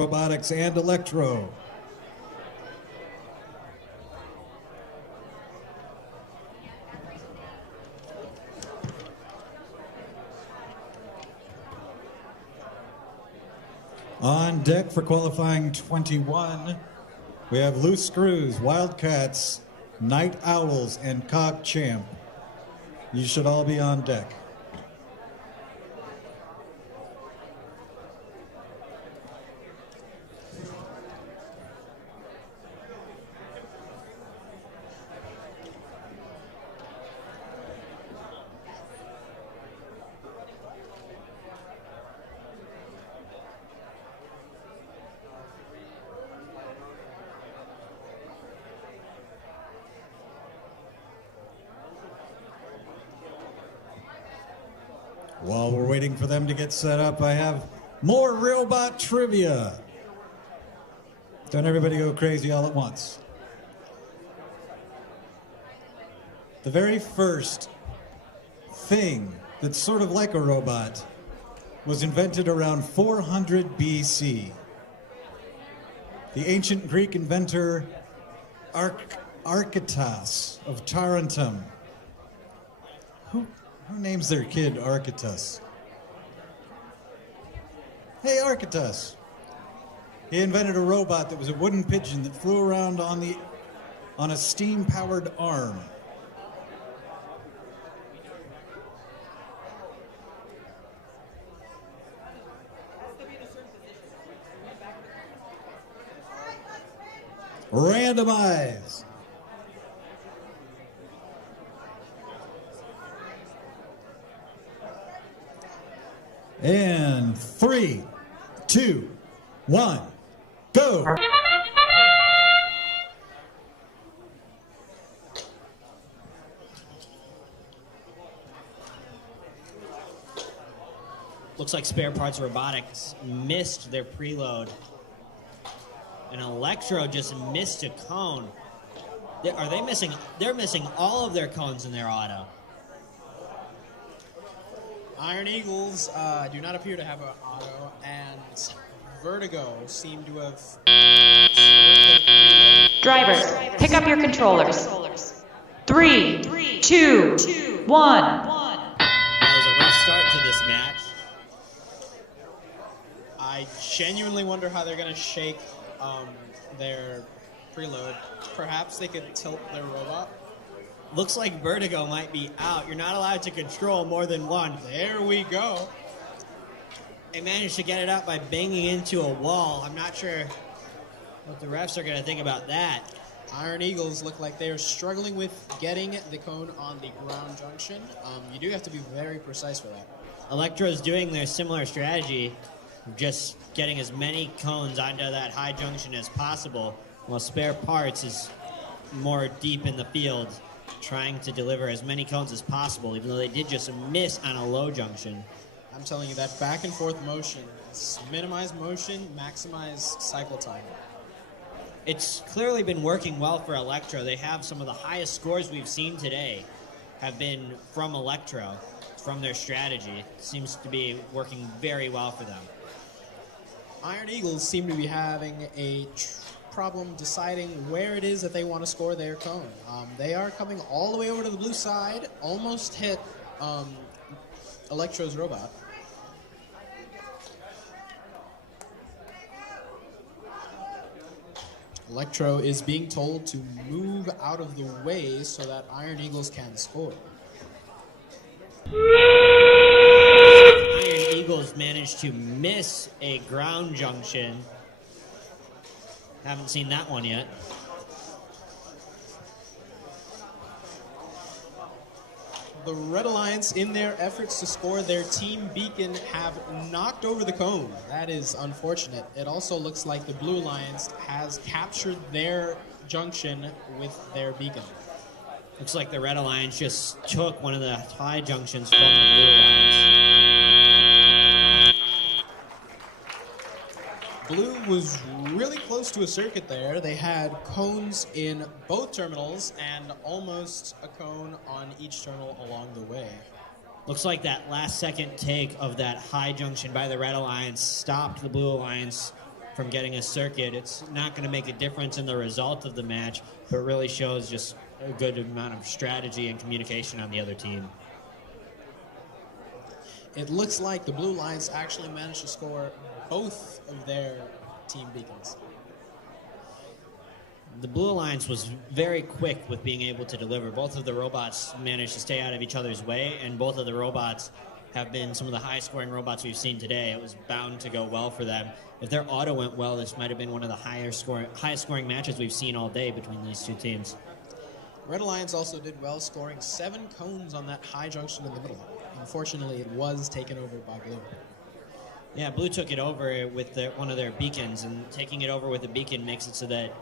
Robotics and Electro. On deck for qualifying 21, we have Loose Screws, Wildcats, Night Owls, and Cog Champ. You should all be on deck. While we're waiting for them to get set up, I have more robot trivia. Don't everybody go crazy all at once. The very first thing that's sort of like a robot was invented around 400 BC. The ancient Greek inventor Archytas of Tarentum. Who names their kid Archytas? Hey, Archytas. He invented a robot that was a wooden pigeon that flew around on a steam-powered arm. Randomize. And 3, 2, 1, go! Looks like Spare Parts Robotics missed their preload. And Electro just missed a cone. Are they missing? They're missing all of their cones in their auto. Iron Eagles do not appear to have an auto, and Vertigo seem to have... Drivers, pick up your controllers. 3, 2, 1. That was a rough start to this match. I genuinely wonder how they're going to shake their preload. Perhaps they could tilt their robot. Looks like Vertigo might be out. You're not allowed to control more than one. There we go. They managed to get it out by banging into a wall. I'm not sure what the refs are going to think about that. Iron Eagles look like they are struggling with getting the cone on the ground junction. You do have to be very precise for that. Electro's doing their similar strategy, just getting as many cones onto that high junction as possible, while Spare Parts is more deep in the field, trying to deliver as many cones as possible, even though they did just miss on a low junction. I'm telling you, that back and forth motion, minimize motion, maximize cycle time. It's clearly been working well for Electro. They have some of the highest scores we've seen today have been from Electro, from their strategy. It seems to be working very well for them. Iron Eagles seem to be having a problem deciding where it is that they want to score their cone. They are coming all the way over to the blue side, almost hit Electro's robot. Electro is being told to move out of the way so that Iron Eagles can score. Iron Eagles managed to miss a ground junction. Haven't seen that one yet. The Red Alliance, in their efforts to score their team beacon, have knocked over the cone. That is unfortunate. It also looks like the Blue Alliance has captured their junction with their beacon. Looks like the Red Alliance just took one of the high junctions from the Blue Alliance. Blue was really close to a circuit there. They had cones in both terminals and almost a cone on each terminal along the way. Looks like that last second take of that high junction by the Red Alliance stopped the Blue Alliance from getting a circuit. It's not going to make a difference in the result of the match, but really shows just a good amount of strategy and communication on the other team. It looks like the Blue Lions actually managed to score both of their team beacons. The Blue Alliance was very quick with being able to deliver. Both of the robots managed to stay out of each other's way, and both of the robots have been some of the high-scoring robots we've seen today. It was bound to go well for them. If their auto went well, this might have been one of the highest-scoring matches we've seen all day between these two teams. Red Alliance also did well, scoring 7 cones on that high junction in the middle. Unfortunately, it was taken over by Blue. Yeah, Blue took it over with one of their beacons, and taking it over with a beacon makes it so that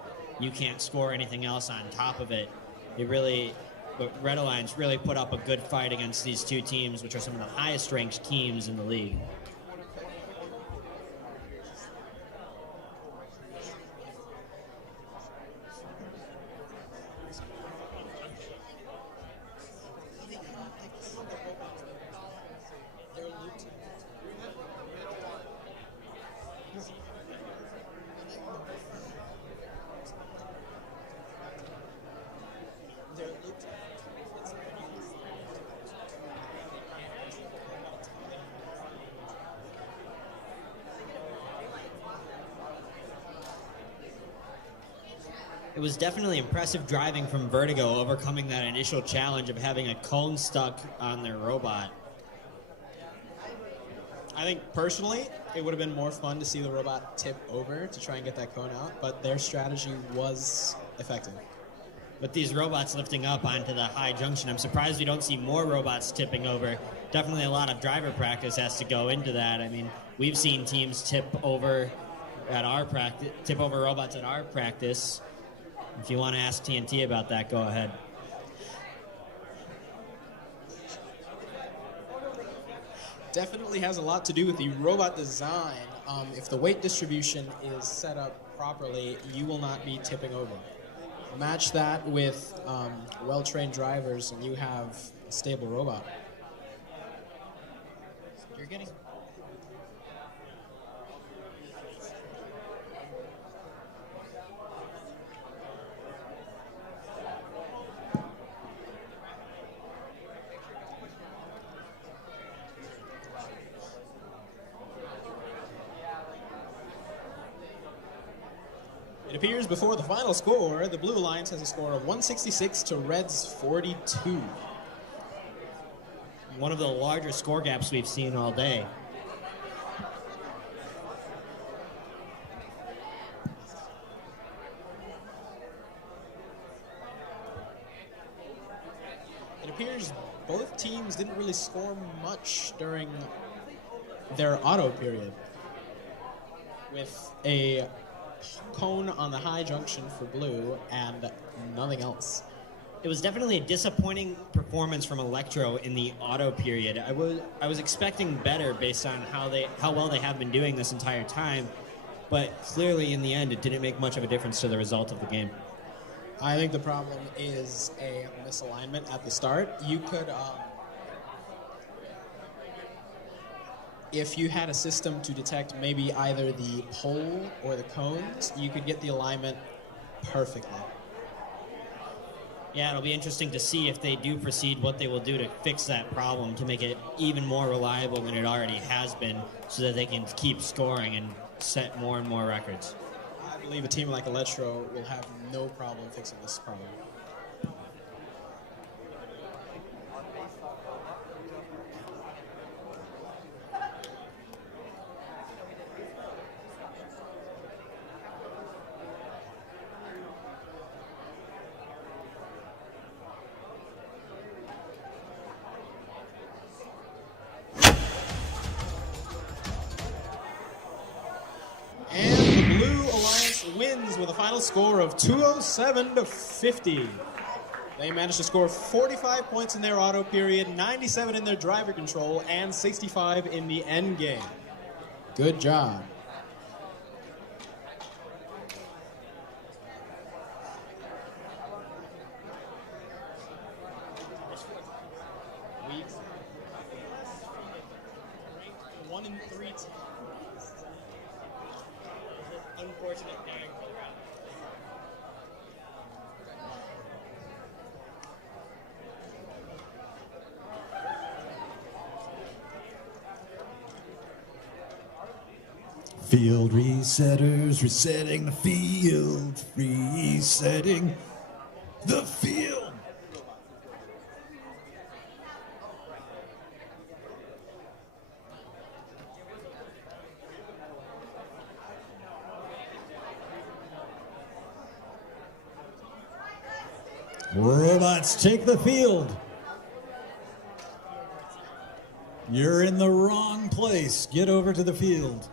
you can't score anything else on top of it. But Red Alliance really put up a good fight against these two teams, which are some of the highest ranked teams in the league. It was definitely impressive driving from Vertigo, overcoming that initial challenge of having a cone stuck on their robot. I think personally, it would have been more fun to see the robot tip over to try and get that cone out, but their strategy was effective. With these robots lifting up onto the high junction, I'm surprised we don't see more robots tipping over. Definitely a lot of driver practice has to go into that. I mean, we've seen teams tip over robots at our practice. If you want to ask TNT about that, go ahead. Definitely has a lot to do with the robot design. If the weight distribution is set up properly, you will not be tipping over. Match that with well-trained drivers, and you have a stable robot. You're getting... It appears before the final score, the Blue Alliance has a score of 166 to Red's 42. One of the larger score gaps we've seen all day. It appears both teams didn't really score much during their auto period, with a cone on the high junction for Blue and nothing else. It was definitely a disappointing performance from Electro in the auto period. I was expecting better based on how well they have been doing this entire time, but clearly in the end it didn't make much of a difference to the result of the game. I think the problem is a misalignment at the start. You could, if you had a system to detect maybe either the pole or the cones, you could get the alignment perfectly. Yeah, it'll be interesting to see if they do proceed what they will do to fix that problem to make it even more reliable than it already has been, so that they can keep scoring and set more and more records. I believe a team like Electro will have no problem fixing this problem. Wins with a final score of 207 to 50. They managed to score 45 points in their auto period, 97 in their driver control, and 65 in the end game. Good job. Field resetters, resetting the field, resetting the field. Robots take the field. You're in the wrong place. Get over to the field.